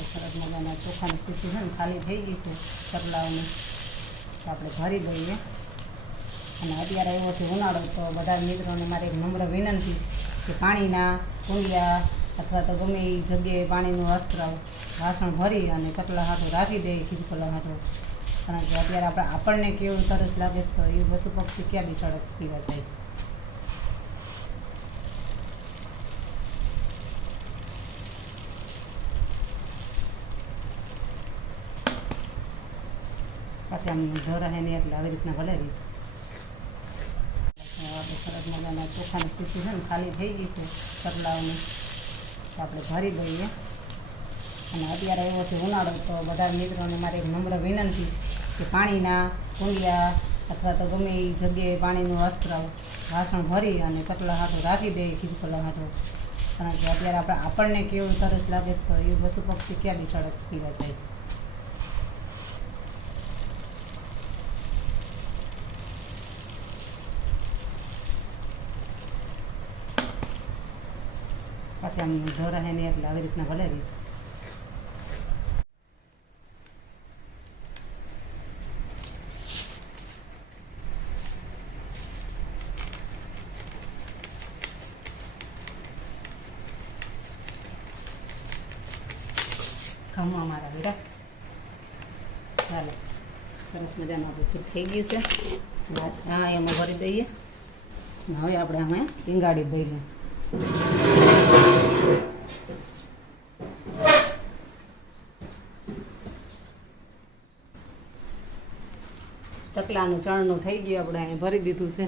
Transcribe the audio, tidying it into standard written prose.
આપણે સરસ મજાના ચોખાની સીસી છે ને ખાલી થઈ ગઈ છે ચકલાઓની, તો આપણે ભરી દઈએ. અને અત્યારે એવો છે ઉનાળો, તો બધા મિત્રોને મારી એક નમ્ર વિનંતી કે પાણીના કુંડિયા અથવા તો ગમે એ જગ્યાએ પાણીનું અસ્ત્ર વાસણ ભરી અને ચકલા હાથો રાખી દઈએ, ખીચકલા હાથો. કારણ કે અત્યારે આપણને કેવું તરસ લાગે છે, તો એ પશુ પક્ષી ક્યાં બિચારા પીવા જાય. પાછી આમ ઢોર રહે નહીં એટલે આવી રીતના ભલે રહી. આપણે સરસ મજાના ચોખાની સીસી છે ને ખાલી થઈ ગઈ છે ચકલાઓની, તો આપણે ભરી દઈએ. અને અત્યારે એવો છે ઉનાળો, તો બધા મિત્રોને મારી એક નમ્ર વિનંતી કે પાણીના કુંડિયા અથવા તો ગમે એ જગ્યાએ પાણીનું અસ્ત્ર વાસણ ભરી અને ચકલા હાથો રાખી દઈએ, ખીચકલા હાથો. કારણ કે અત્યારે આપણને કેવું તરસ લાગે છે, તો એ પશુ પક્ષી ક્યાં બિચારા પીવા જાય. પાછી આમ ઢોર રહે નહીં એટલે આવી રીતના ભલે રહી. ખમવા મારા બેટા, ચાલો સરસ મજાનું આપણું ખીર થઈ ગયું છે. હા એમાં ભરી દઈએ. હવે આપણે આમાં ટીંગાડી દઈએ. ચકલાનું ચણનું થઈ ગયું, આપણે અહીં ભરી દીધું છે.